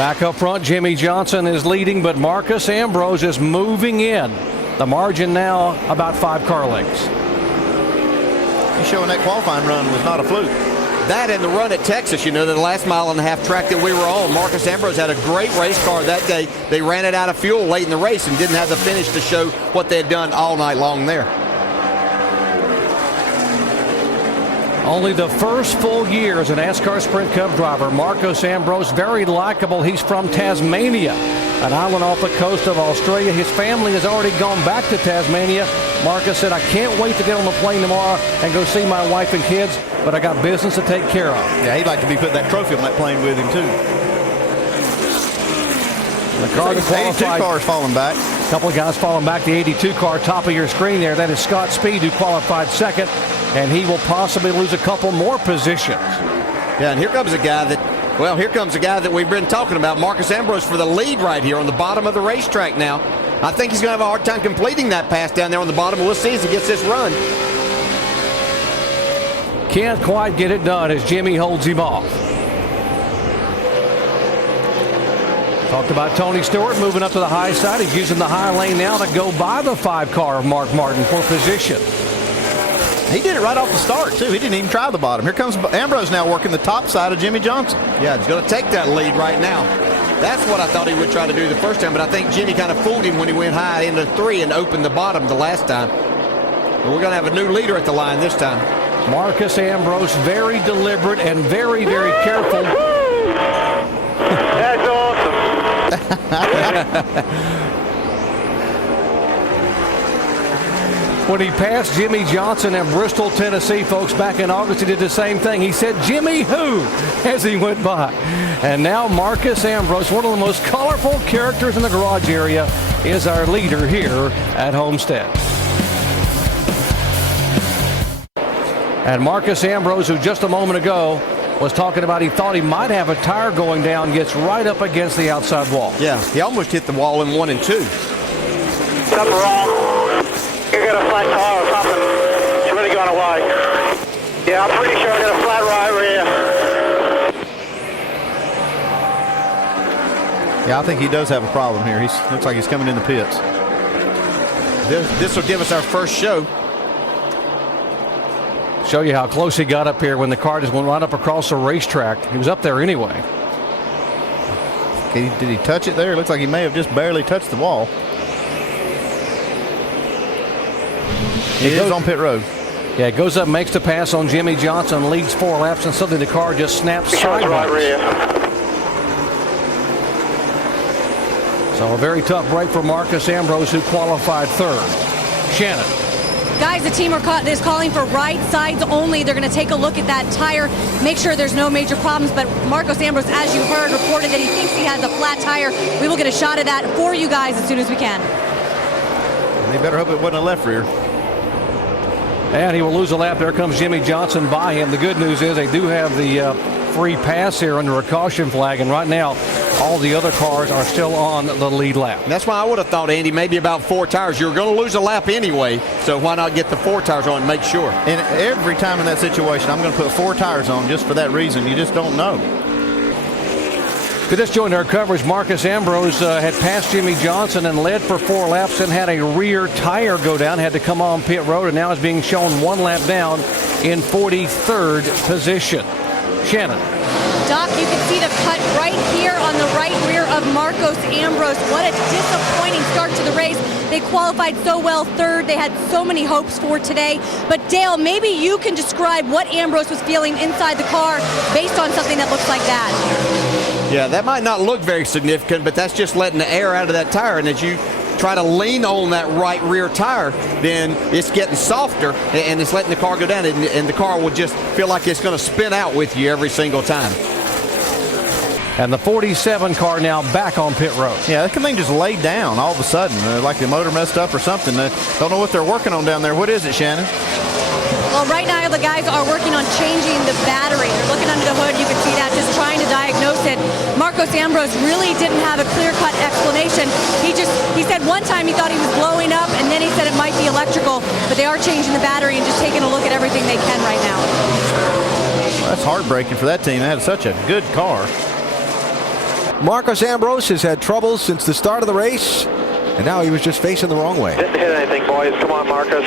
Back up front, Jimmie Johnson is leading, but Marcus Ambrose is moving in. The margin now about 5 car lengths. He's showing that qualifying run was not a fluke. That and the run at Texas, the last mile and a half track that we were on. Marcus Ambrose had a great race car that day. They ran it out of fuel late in the race and didn't have the finish to show what they had done all night long there. Only the first full year as a NASCAR Sprint Cup driver. Marcus Ambrose, very likable. He's from Tasmania, an island off the coast of Australia. His family has already gone back to Tasmania. Marcus said, I can't wait to get on the plane tomorrow and go see my wife and kids, but I got business to take care of. Yeah, he'd like to be putting that trophy on that plane with him, too. The car that qualified. 82 cars falling back. A couple of guys falling back. The 82 car, top of your screen there. That is Scott Speed, who qualified second, and he will possibly lose a couple more positions. Yeah, and here comes a guy that we've been talking about, Marcus Ambrose, for the lead right here on the bottom of the racetrack now. I think he's going to have a hard time completing that pass down there on the bottom. We'll see as he gets this run. Can't quite get it done as Jimmy holds him off. Talked about Tony Stewart moving up to the high side. He's using the high lane now to go by the 5 car of Mark Martin for position. He did it right off the start, too. He didn't even try the bottom. Here comes Ambrose now working the top side of Jimmie Johnson. Yeah, he's going to take that lead right now. That's what I thought he would try to do the first time, but I think Jimmy kind of fooled him when he went high into 3 and opened the bottom the last time. But we're going to have a new leader at the line this time. Marcus Ambrose, very deliberate and very, very careful. That's awesome. When he passed Jimmie Johnson in Bristol, Tennessee, folks, back in August, he did the same thing. He said, Jimmy who? As he went by. And now Marcus Ambrose, one of the most colorful characters in the garage area, is our leader here at Homestead. And Marcus Ambrose, who just a moment ago was talking about he thought he might have a tire going down, gets right up against the outside wall. Yeah, he almost hit the wall in 1 and 2. Something wrong. You got a flat tire or something. It's really gone away. Yeah, I'm pretty sure I got a flat right rear. Yeah, I think he does have a problem here. He looks like he's coming in the pits. This will give us our first show. Show you how close he got up here when the car just went right up across the racetrack. He was up there anyway. Did he touch it there? It looks like he may have just barely touched the wall. He is on pit road. Yeah, it goes up, makes the pass on Jimmie Johnson, leads 4 laps, and suddenly the car just snaps sideways. Right rear. So a very tough break for Marcus Ambrose, who qualified 3rd. Shannon. Guys, the team is calling for right sides only. They're going to take a look at that tire, make sure there's no major problems. But Marcus Ambrose, as you heard, reported that he thinks he has a flat tire. We will get a shot at that for you guys as soon as we can. They better hope it wasn't a left rear. And he will lose a lap. There comes Jimmie Johnson by him. The good news is they do have the free pass here under a caution flag. And right now, all the other cars are still on the lead lap. And that's why I would have thought, Andy, maybe about 4 tires. You're going to lose a lap anyway, so why not get the 4 tires on and make sure? And every time in that situation, I'm going to put 4 tires on just for that reason. You just don't know. We just joined our coverage. Marcus Ambrose had passed Jimmie Johnson and led for 4 laps and had a rear tire go down, had to come on pit road, and now is being shown 1 lap down in 43rd position. Shannon. Doc, you can see the cut right here on the right rear of Marcus Ambrose. What a disappointing start to the race. They qualified so well 3rd. They had so many hopes for today. But Dale, maybe you can describe what Ambrose was feeling inside the car based on something that looks like that. Yeah, that might not look very significant, but that's just letting the air out of that tire. And as you try to lean on that right rear tire, then it's getting softer and it's letting the car go down, and the car will just feel like it's going to spin out with you every single time. And the 47 car now back on pit road. Yeah, that thing just laid down all of a sudden, like the motor messed up or something. Don't know what they're working on down there. What is it, Shannon? Well, right now the guys are working on changing the battery. They're looking under the hood. You can see that, just trying to diagnose it. Marcus Ambrose really didn't have a clear-cut explanation. He said one time he thought he was blowing up, and then he said it might be electrical. But they are changing the battery and just taking a look at everything they can right now. Well, that's heartbreaking for that team. They had such a good car. Marcos Ambrose has had troubles since the start of the race, and now he was just facing the wrong way. Didn't hit anything, boys. Come on, Marcos.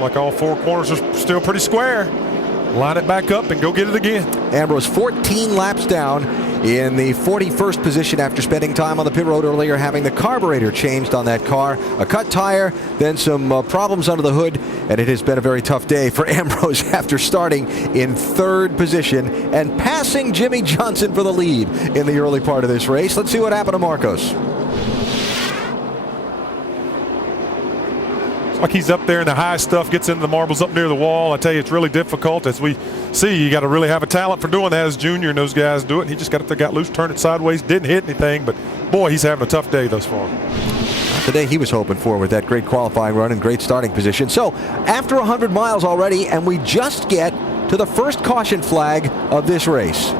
Like all four corners are still pretty square. Line it back up and go get it again. Ambrose 14 laps down in the 41st position after spending time on the pit road earlier, having the carburetor changed on that car. A cut tire, then some problems under the hood, and it has been a very tough day for Ambrose after starting in 3rd position and passing Jimmy Johnson for the lead in the early part of this race. Let's see what happened to Marcos. Like he's up there in the high stuff, gets into the marbles up near the wall. I tell you, it's really difficult. As we see, you got to really have a talent for doing that as junior, and those guys do it. And he just got loose, turned it sideways, didn't hit anything, but boy, he's having a tough day thus far. Not the day he was hoping for with that great qualifying run and great starting position. So after 100 miles already, and we just get to the first caution flag of this race.